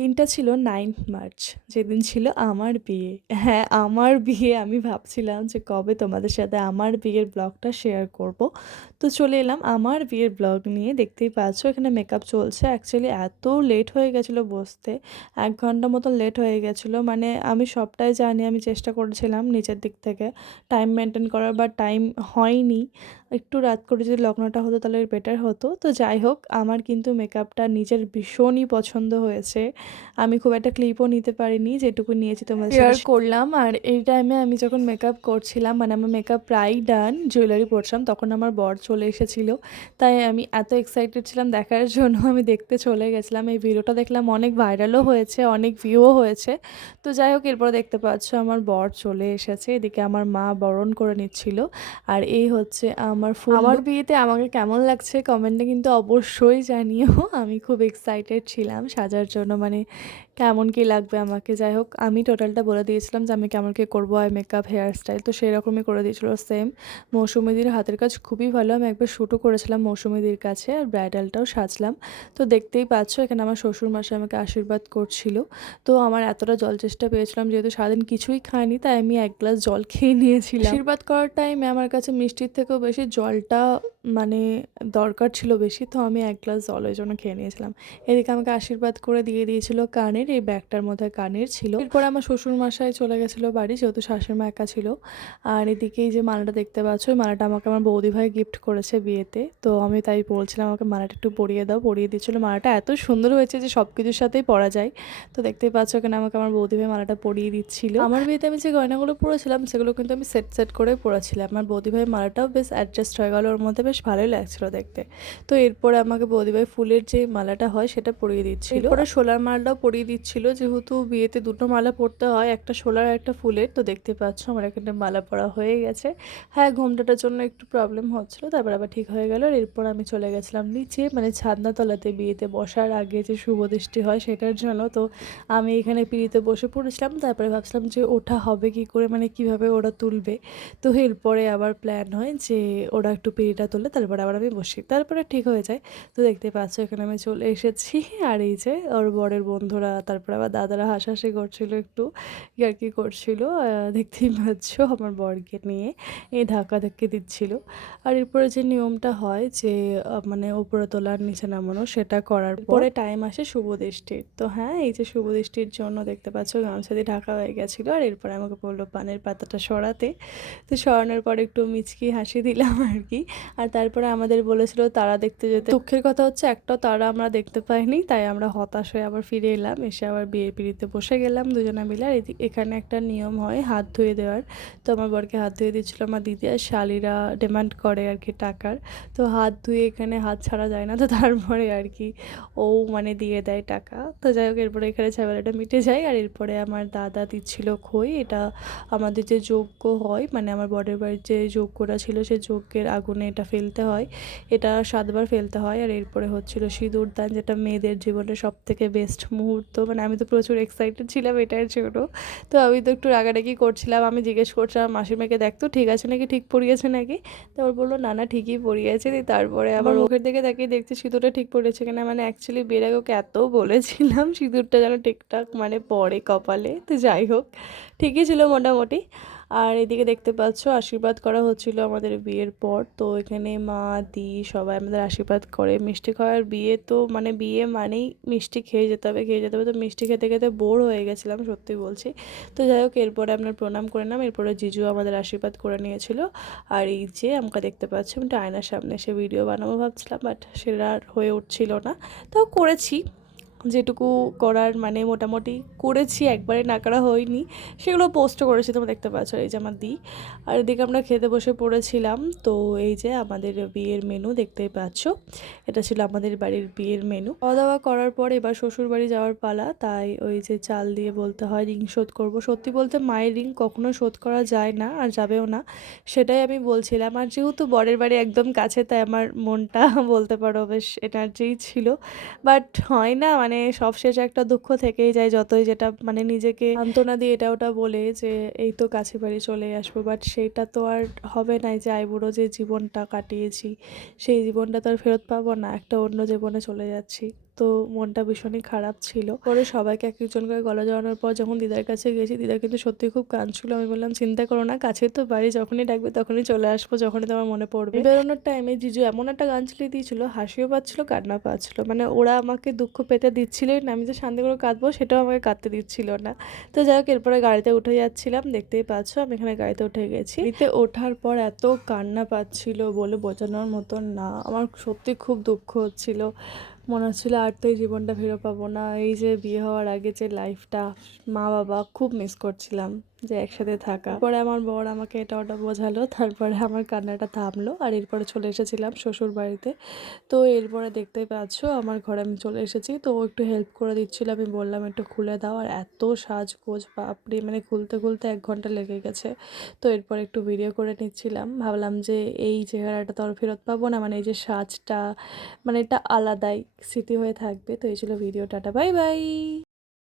দিনটা ছিল 9th March, যেদিন ছিল আমার বিয়ে। হ্যাঁ, আমার বিয়ে। আমি ভাবছিলাম যে কবে তোমাদের সাথে আমার বিয়ের ব্লগটা শেয়ার করব। তো চলে এলাম আমার বিয়ের ব্লগ নিয়ে। দেখতেই পাচ্ছ এখানে মেকআপ চলছে। অ্যাকচুয়ালি এত লেট হয়ে গেছিলো বসতে, ১ ঘন্টা মতন লেট হয়ে গেছিলো। মানে আমি সবটাই জানি, আমি চেষ্টা করেছিলাম নিচের দিক থেকে টাইম মেনটেন করার, বাট টাইম হয়নি। একটু রাত করে যদি লগ্নটা হতো তাহলে বেটার হতো। তো যাই হোক, আমার কিন্তু মেকআপটা নিজের ভীষণই পছন্দ হয়েছে। আমি খুব একটা ক্লিপও নিতে পারিনি, যেটুকু নিয়েছি তোমাদের সাথে শেয়ার করলাম। আর এই টাইমে আমি যখন মেকআপ করছিলাম, মানে আমার মেকআপ প্রায় ডান, জুয়েলারি পরছিলাম, তখন আমার বর চলে এসেছিলো। তাই আমি এত এক্সাইটেড ছিলাম দেখার জন্য, আমি দেখতে চলে গেছিলাম। এই ভিডিওটা দেখলাম অনেক ভাইরালও হয়েছে, অনেক ভিউও হয়েছে। তো যাই হোক, এরপরে দেখতে পাচ্ছ আমার বর চলে এসেছে। এদিকে আমার মা বরণ করে নিচ্ছিল। আর এই হচ্ছে আমার ফুল আমার বিয়েতে আমাকে কেমন লাগছে কমেন্টে কিন্তু অবশ্যই জানিও। আমি খুব এক্সাইটেড ছিলাম সাজার জন্য, মানে কেমন কী লাগবে আমাকে। যাই হোক, আমি টোটালটা বলে দিয়েছিলাম যে আমি কেমন কী করবো, আর মেকআপ, হেয়ার স্টাইল তো সেরকমই করে দিয়েছিল সেম। মৌসুমীদির হাতের কাজ খুবই ভালো। আমি একবার শ্যুটও করেছিলাম মৌসুমীদির কাছে, আর ব্রাইডালটাও সাজলাম। তো দেখতেই পাচ্ছ এখানে আমার শ্বশুরমশাই আমাকে আশীর্বাদ করছিল। তো আমার এতটা জল চেষ্টা পেয়েছিলাম, যেহেতু সারাদিন কিছুই খাইনি, তাই আমি 1 গ্লাস জল খেয়ে নিয়েছিলাম। আশীর্বাদ করার টাইমে আমার কাছে মিষ্টির থেকেও বেশি জলটা মানে দরকার ছিল বেশি, তো আমি 1 গ্লাস জল ওই জন্য খেয়ে নিয়েছিলাম। এদিকে আমাকে আশীর্বাদ করে দিয়ে দিয়েছিল কানের, এই ব্যাগটার মধ্যে কানের ছিল। এরপরে আমার শ্বশুরমশাই চলে গেছিলো বাড়ি, যেহেতু শাশুড়িমা একা ছিল। আর এদিকে এই যে মালাটা দেখতে পাচ্ছ, ওই মালাটা আমাকে আমার বৌদিভাই গিফট করেছে বিয়েতে। তো আমি তাই বলছিলাম আমাকে মালাটা একটু পরিয়ে দাও, পরিয়ে দিচ্ছিলো। মালাটা এত সুন্দর হয়েছে যে সব কিছুর সাথেই পরা যায়। তো দেখতেই পাচ্ছ এখানে আমাকে আমার বৌদিভাই মালাটা পরিয়ে দিচ্ছিল। আমার বিয়েতে আমি যে গয়নাগুলো পরেছিলাম সেগুলো কিন্তু আমি সেট সেট করে পরেছিলাম। আমার বৌদিভাই মালাটাও বেশ অ্যাডজাস্ট হয়ে গেল, ওর মধ্যে বেশ ভালোই লাগছিল দেখতে। তো এরপরে আমাকে বৌদিভাই ফুলের যে মালাটা হয় সেটা পরিয়ে দিচ্ছিল। এরপরে শোলার মালাটাও পরিয়ে দিচ্ছিল, যেহেতু বিয়েতে দুটো মালা পরতে হয়, একটা শোলার আর একটা ফুলের। তো দেখতে পাচ্ছ আমার এখানে মালা পরা হয়ে গেছে। হ্যাঁ, ঘোমটাটার জন্য একটু প্রবলেম হচ্ছিল, তারপর আবার ঠিক হয়ে গেল। আর এরপর আমি চলে গেছিলাম নিচে, মানে ছাদনাতলাতে বিয়েতে বসার আগে যে শুভ দৃষ্টি হয় সেটার জন্য। তো আমি এখানে পিঁড়িতে বসে পড়েছিলাম, তারপরে ভাবছিলাম যে ওঠা হবে কী করে, মানে কীভাবে ওরা তুলবে। তো এরপরে আবার প্ল্যান হয় যে ওরা একটু পিঁড়িটা তোলে, তারপরে আবার আমি বসি, তারপরে ঠিক হয়ে যায়। তো দেখতে পাচ্ছ এখানে আমি চলে এসেছি। আর এই যে ওর বরের বন্ধুরা, তারপরে আবার দাদারা হাসাহাসি করছিল, একটু ইয়ার্কি করছিল। দেখতেই পাচ্ছ আমার বরকে নিয়ে এই ধাক্কাধাক্কি দিচ্ছিল। আর এরপরে যে নিয়মটা হয় যে মানে উপরে তোলা আর নিচে নামানো, সেটা করার পরে টাইম আসে শুভ দৃষ্টির। তো হ্যাঁ, এই যে শুভ দৃষ্টির জন্য দেখতে পাচ্ছ গামছা দিয়ে ঢাকা হয়ে গেছিলো। আর এরপরে আমাকে বললো পানের পাতাটা সরাতে। তো সরানোর পরে একটু মিচকি হাসি দিলাম আর কি। আর তারপরে আমাদের বলেছিল তারা দেখতে যেতে। দুঃখের কথা হচ্ছে একটাও তারা আমরা দেখতে পাইনি, তাই আমরা হতাশ হয়ে আবার ফিরে এলাম। এসে আবার বিয়ের পিঁড়িতে বসে গেলাম দুজনে মিলে। আর এখানে একটা নিয়ম হয় হাত ধুয়ে দেওয়ার। তো আমার বরকে হাত ধুয়ে দিচ্ছিলো আমার দিদি, আর শালিরা ডিমান্ড করে আর কি টাকার। তো হাত ধুয়ে এখানে হাত ছাড়া যায় না, তো তারপরে আর কি ও মানে দিয়ে দেয় টাকা। তো যাই হোক, এরপরে এখানে ঝামেলাটা মিটে যায়। আর এরপরে আমার দাদা দিচ্ছিল খই। এটা আমাদের যে যজ্ঞ হয়, মানে আমার বরের বাড়ির যে যজ্ঞটা ছিল সেই যজ্ঞের আগুনে এটা ফেলতে হয়। এটা 7 বার ফেলতে হয়। আর এরপরে হচ্ছিল সিঁদুর দান, যেটা মেয়েদের জীবনের সবথেকে বেস্ট মুহূর্ত। মানে আমি তো প্রচুর এক্সাইটেড ছিলাম এটার জন্য। তো আমি তো একটু রাগারাগি করছিলাম, আমি জিজ্ঞেস করছিলাম মাসিমাকে, দেখতো ঠিক আছে নাকি, ঠিক পরিয়েছে নাকি। তারপর বললো না না ঠিকই পরিয়েছে। তারপরে আবার মুখের দিকে তাকিয়ে দেখছি সিঁদুরটা ঠিক পড়েছে কিনা। মানে অ্যাকচুয়ালি বিয়ের আগে ওকে এত বলেছিলাম সিঁদুরটা যেন ঠিকঠাক মানে পড়ে কপালে। তো যাই হোক, ঠিকই ছিল মোটামুটি। আর এদিকে দেখতে পাচ্ছ আশীর্বাদ করা হচ্ছিল আমাদের বিয়ের পর। তো এখানে মা, দি সবাই আমাদের আশীর্বাদ করে। মিষ্টি খাওয়ার বিয়ে, তো মানে বিয়ে মানেই মিষ্টি খেয়ে যেতে হবে, খেয়ে যেতে হবে। তো মিষ্টি খেতে খেতে বোর হয়ে গেছিলাম, সত্যি বলছি। তো যাই হোক, এরপরে আমরা প্রণাম করে নিলাম। এরপরে জিজু আমাদের আশীর্বাদ করে নিয়েছিল। আর এই যে আমাকে দেখতে পাচ্ছি, আমি একটা আয়নার সামনে এসে ভিডিও বানাবো ভাবছিলাম, বাট সেটা আর হয়ে উঠছিল না। তাও করেছি যেটুকু করার, মানে মোটামুটি করেছি, একবারে না করা হয়নি। সেগুলো পোস্টও করেছি, তোমরা দেখতে পাচ্ছ। এই যে আমার দি। আর এদিকে আমরা খেতে বসে পড়েছিলাম। তো এই যে আমাদের বিয়ের মেনু দেখতেই পাচ্ছ, এটা ছিল আমাদের বাড়ির বিয়ের মেনু। খাওয়া দাওয়া করার পর এবার শ্বশুর বাড়ি যাওয়ার পালা। তাই ওই যে চাল দিয়ে বলতে হয় রিং শোধ করব। সত্যি বলতে মায়ের রিং কখনো শোধ করা যায় না, আর যাবেও না, সেটাই আমি বলছিলাম। আর যেহেতু বরের বাড়ি একদম কাছে, তাই আমার মনটা বলতে পারো বেশ এনার্জিই ছিল। বাট হয় না, মানে সবশেষে একটা দুঃখ থেকেই যায়, যতই যেটা মানে নিজেকে সান্ত্বনা দিয়ে এটা ওটা বলে যে এই তো কাছে বাড়ি চলে আসবো, বাট সেইটা তো আর হবে না। যে আইবুড়ো যে জীবনটা কাটিয়েছি, সেই জীবনটা তো আর ফেরত পাবো না, একটা অন্য জীবনে চলে যাচ্ছি। তো মনটা ভীষণই খারাপ ছিল। পরে সবাইকে এক একজন করে গলা জড়ানোর পর যখন দিদার কাছে গেছি, দিদা কিন্তু সত্যিই খুব কাঁদছিল। আমি বললাম, "চিন্তা করো না, কাছেই তো বাড়ি, যখনই ডাকবে তখনই চলে আসবো, যখনই তোমার মনে পড়বে।" বেরোনোর টাইমে জিজু এমন একটা গান চালিয়ে দিয়েছিল, হাসিও পাচ্ছিল, কান্না পাচ্ছিল। মানে ওরা আমাকে দুঃখ পেতে দিচ্ছিলই না, আমি যে শান্তি করে কাঁদবো সেটাও আমাকে কাঁদতে দিচ্ছিল না। তো যাই হোক, এরপরে গাড়িতে উঠে যাচ্ছিলাম, দেখতেই পাচ্ছ আমি এখানে গাড়িতে উঠে গেছি। গাড়িতে ওঠার পর এত কান্না পাচ্ছিল বলে বোঝানোর মতন না। আমার সত্যি খুব দুঃখ হচ্ছিল। মনে হচ্ছিল আর তো এই জীবনটা ফিরে পাবো না। এই যে বিয়ে হওয়ার আগে যে লাইফটা, মা বাবা খুব মিস করছিলাম, যে একসাথে থাকা। পরে আমার বর আমাকে এটা ওটা বোঝালো, তারপরে আমার কান্নাটা থামলো। আর এরপরে চলে এসেছিলাম শ্বশুর বাড়িতে। তো এরপরে দেখতেই পাচ্ছ আমার ঘরে আমি চলে এসেছি। তো ও একটু হেল্প করে দিচ্ছিল, আমি বললাম একটু খুলে দাও। আর এত সাজগোজ, বাপরে, মানে খুলতে খুলতে 1 ঘন্টা লেগে গেছে। তো এরপর একটু ভিডিও করে নিচ্ছিলাম, ভাবলাম যে এই চেহারাটা তো আর ফেরত পাবো না, মানে এই যে সাজটা, মানে এটা আলাদাই স্মৃতি হয়ে থাকবে। তো এই ছিল ভিডিও, টাটা বাই বাই।